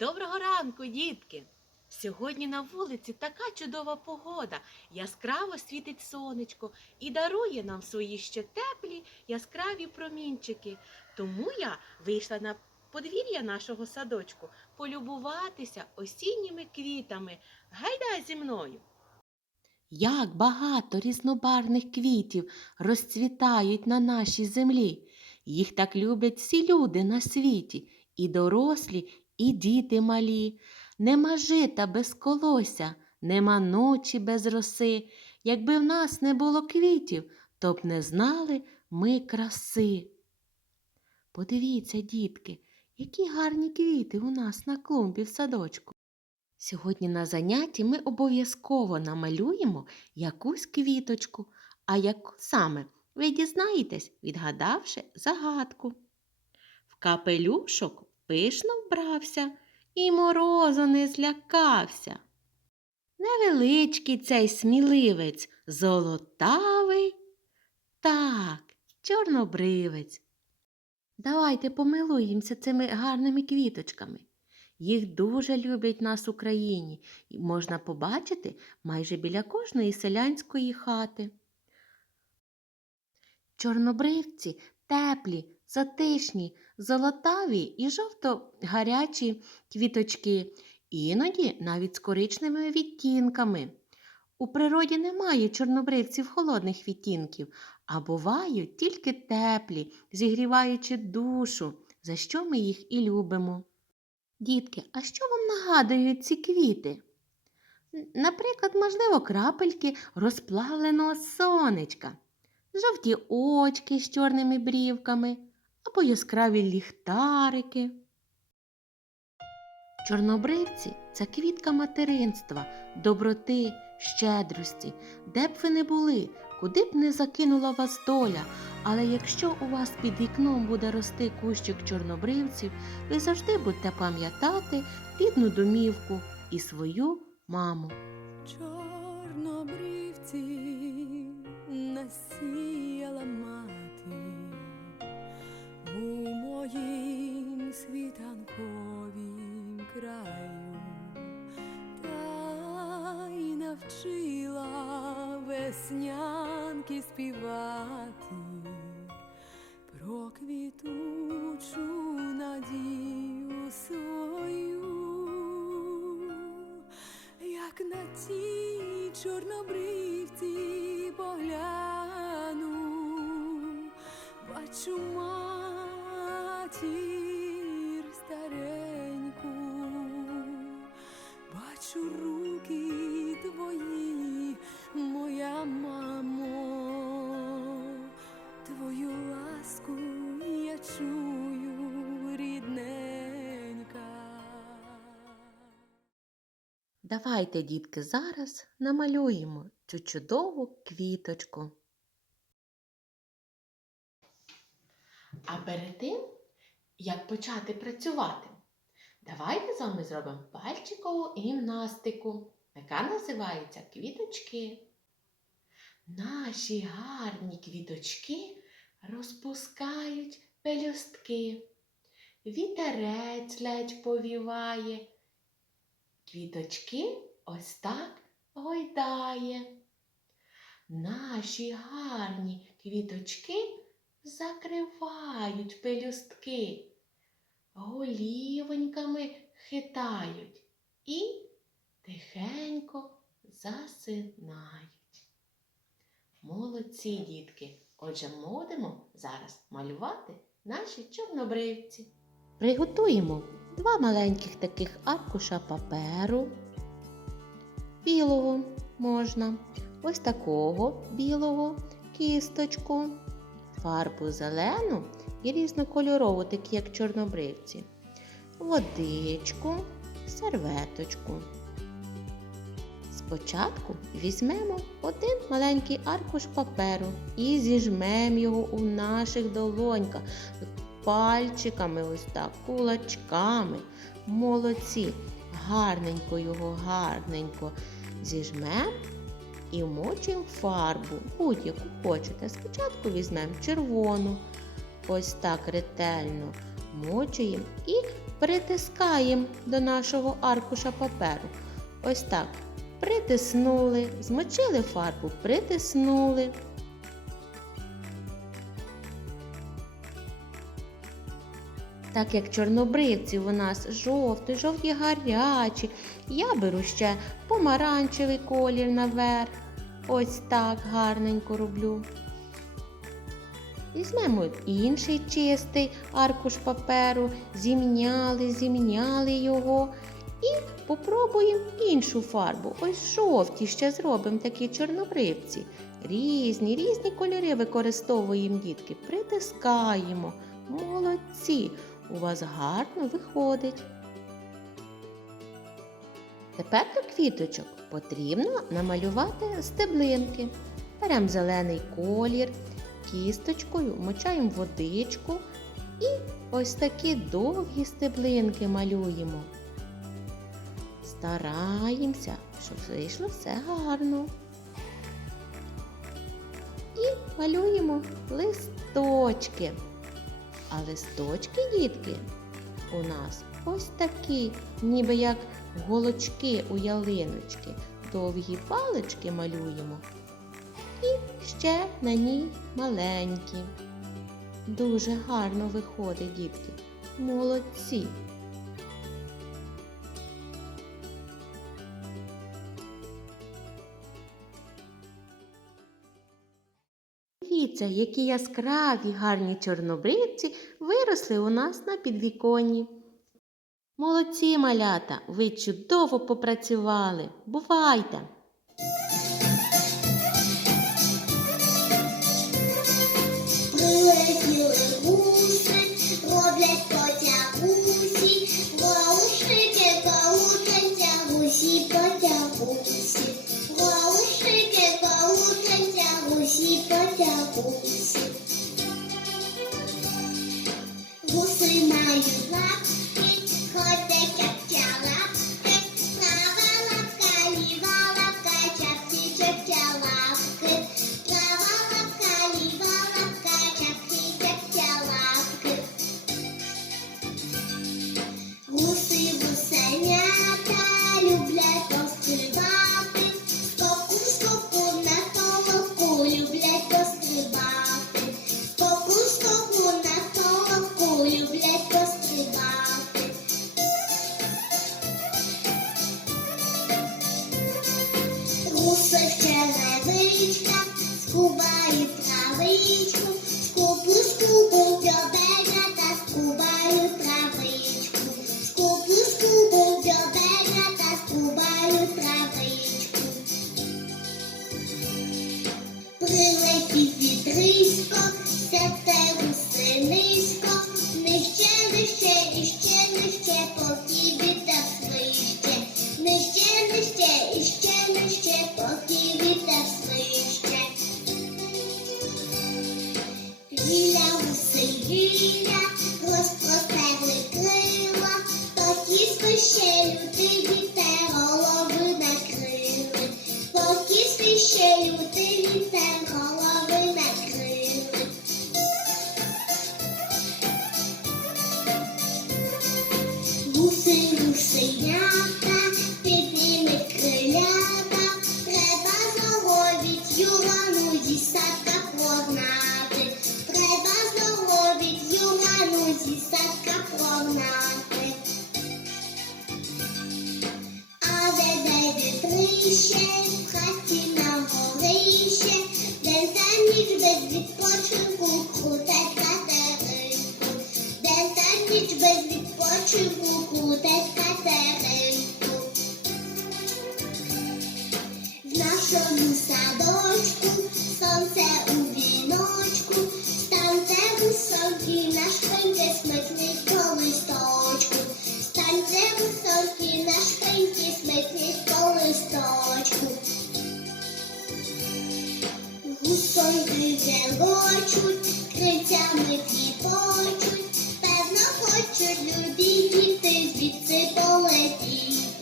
Доброго ранку, дітки! Сьогодні на вулиці така чудова погода. Яскраво світить сонечко і дарує нам свої ще теплі яскраві промінчики. Тому я вийшла на подвір'я нашого садочку полюбуватися осінніми квітами. Гайда зі мною! Як багато різнобарвних квітів розцвітають на нашій землі. Їх так люблять всі люди на світі, і дорослі, і діти малі. Нема жита без колося, нема ночі без роси. Якби в нас не було квітів, то б не знали ми краси. Подивіться, дітки, які гарні квіти у нас на клумбі в садочку. Сьогодні на занятті ми обов'язково намалюємо якусь квіточку, а яку саме ви дізнаєтесь, відгадавши загадку. В капелюшок пишно вбрався і морозу не злякався. Невеличкий цей сміливець, золотавий, так, чорнобривець. Давайте помилуємося цими гарними квіточками. Їх дуже люблять нас в Україні і можна побачити майже біля кожної селянської хати. Чорнобривці теплі, затишні, золотаві і жовто-гарячі квіточки, іноді навіть з коричневими відтінками. У природі немає чорнобривців холодних відтінків, а бувають тільки теплі, зігріваючи душу, за що ми їх і любимо. Дітки, а що вам нагадують ці квіти? Наприклад, можливо, крапельки розплавленого сонечка, жовті очки з чорними брівками або яскраві ліхтарики. Чорнобривці це квітка материнства, доброти, щедрості, де б ви не були, куди б не закинула вас доля. Але якщо у вас під вікном буде рости кущик чорнобривців, ви завжди будете пам'ятати рідну домівку і свою маму. Співати про квітучу надію свою. Як на ті чорнобривці погляну, бачу матір Давайте, дітки, зараз намалюємо цю чудову квіточку. А перед тим, як почати працювати, давайте з вами зробимо пальчикову гімнастику, яка називається квіточки. Наші гарні квіточки розпускають пелюстки. Вітерець ледь повіває. Квіточки ось так гойдає. Наші гарні квіточки закривають пелюстки, голівоньками хитають і тихенько засинають. Молодці, дітки! Отже, будемо зараз малювати наші чорнобривці. Приготуємо два маленьких таких аркуша паперу. Білого можна, ось такого білого кісточку, фарбу зелену і різнокольорову, такі як чорнобривці, водичку, серветочку. Спочатку візьмемо один маленький аркуш паперу і зіжмемо його у наших долоньках пальчиками, ось так, кулачками. Молодці. Гарненько його, гарненько зіжмемо і вмочуємо фарбу, будь-яку хочете. Спочатку візьмемо червону, ось так ретельно мочуємо і притискаємо до нашого аркуша паперу. Ось так. Притиснули, змочили фарбу, притиснули. Так як чорнобривців у нас жовті, жовті гарячі, я беру ще помаранчевий колір наверх. Ось так гарненько роблю. Візьмемо інший чистий аркуш паперу, зімняли, зімняли його і попробуємо іншу фарбу. Ось жовті ще зробимо такі чорнобривці. Різні, різні кольори використовуємо дітки, притискаємо. Молодці! У вас гарно виходить. Тепер до квіточок потрібно намалювати стеблинки. Беремо зелений колір, кісточкою вмочаємо водичку і ось такі довгі стеблинки малюємо. Стараємося, щоб вийшло все гарно. І малюємо листочки. А листочки, дітки, у нас ось такі, ніби як голочки у ялиночки. Довгі палички малюємо. І ще на ній маленькі. Дуже гарно виходить, дітки. Молодці. Дивіться, які яскраві гарні чорнобривці виросли у нас на підвіконні. Молодці малята, ви чудово попрацювали. Бувайте! Прилетіли гуси, роблять Гуси мають лапки, черевичках скубають травичку, скубу, скубу, та скубаю травичку, скубу, скубу, та скубаю травичку. Прилетів вітрисько, гуси розпростерли крила, поки свище лютий вітер голови накрили, поки свище лютий вітер голови накрили. Гуси, гусенята, вітрище, в хаті на горище, день та ніч без відпочинку крутить катеринку, день та ніч без відпочинку крутить катеринку. В нашому садочку сонце у віночку, станьте високі на шпиньки смикніть листочку, станьте сонки зелочуть, крицями тріпочуть, певно, хочуть любі діти звідси полетіть.